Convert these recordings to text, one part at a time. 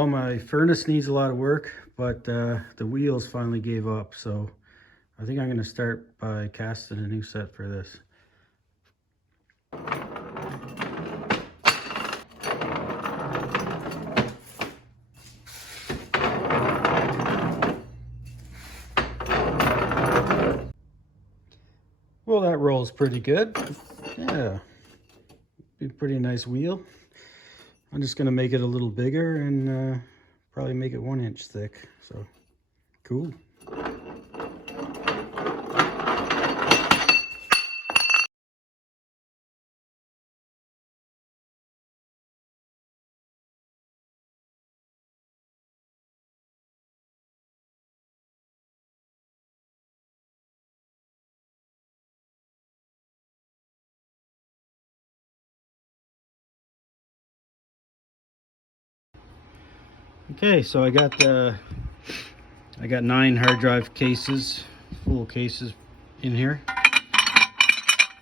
Well, my furnace needs a lot of work, but the wheels finally gave up, so I think I'm going to start by casting a new set for this. Well, that rolls pretty good. Yeah, be a pretty nice wheel. I'm just going to make it a little bigger and probably make it 1 inch thick, so cool. Okay, so I got 9 hard drive cases, full cases in here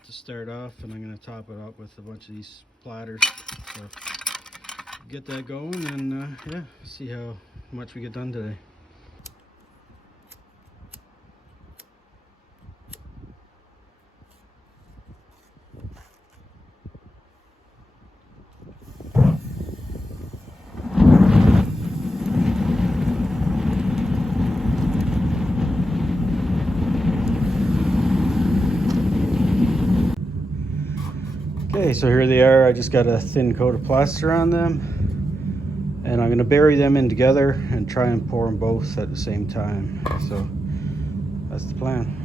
to start off, and I'm going to top it up with a bunch of these platters. So get that going and yeah, see how much we get done today. Okay, so here they are. I just got a thin coat of plaster on them, and I'm going to bury them in together and try and pour them both at the same time. So that's the plan.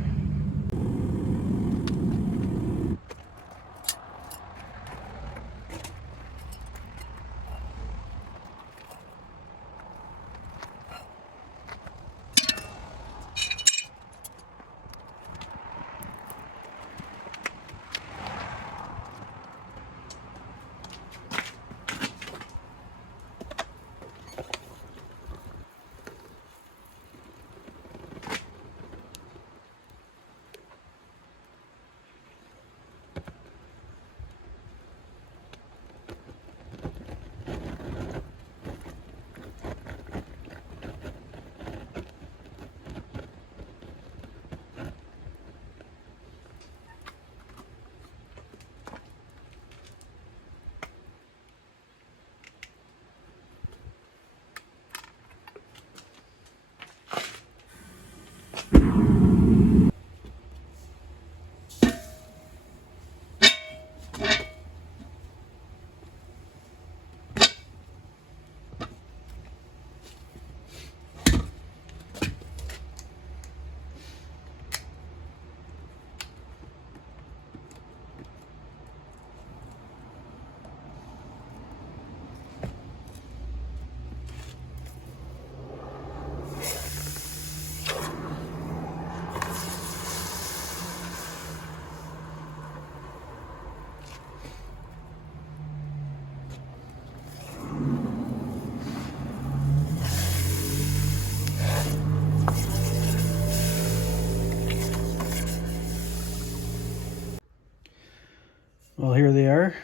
Well, here they are.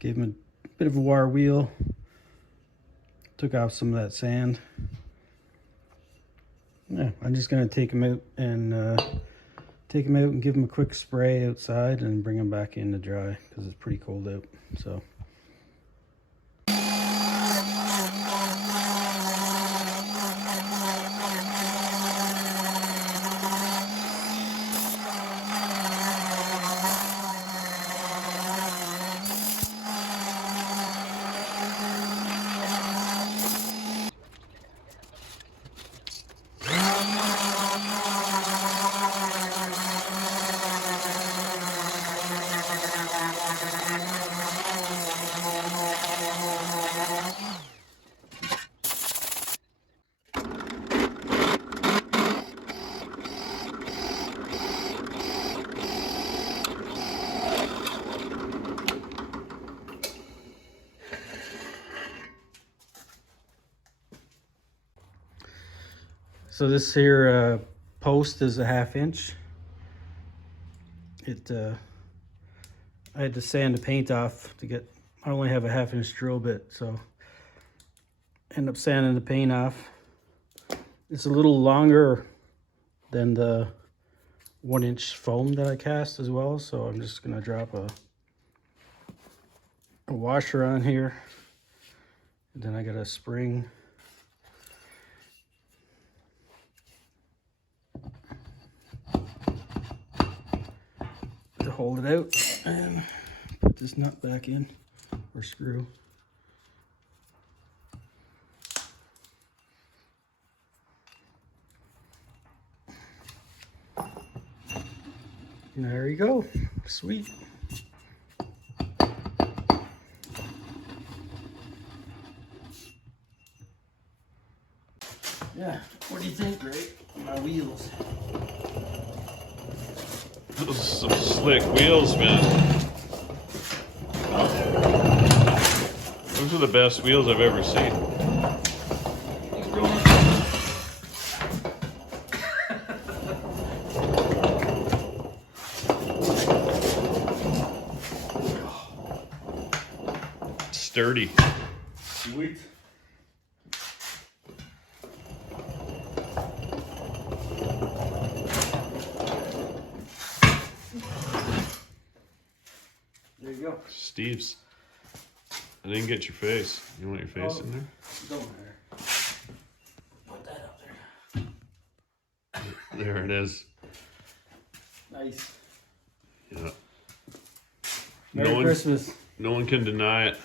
Gave them a bit of a wire wheel. Took off some of that sand. Yeah, I'm just gonna take them out and give them a quick spray outside and bring them back in to dry because it's pretty cold out. So. So this here post is a 1/2 inch. I had to sand the paint off to get, I only have a 1/2 inch drill bit, so end up sanding the paint off. It's a little longer than the 1-inch foam that I cast as well, so I'm just gonna drop a washer on here, and then I got a spring. To hold it out, and put this nut back in, or screw. And there you go. Sweet. Yeah, what do you think, Ray? My wheels. Those are some slick wheels, man. Those are the best wheels I've ever seen. Sturdy. Sweet. There you go. Steve's. I didn't get your face. You want your face in there? Don't matter. Put that up there. There it is. Nice. Yeah. Merry Christmas. No one can deny it.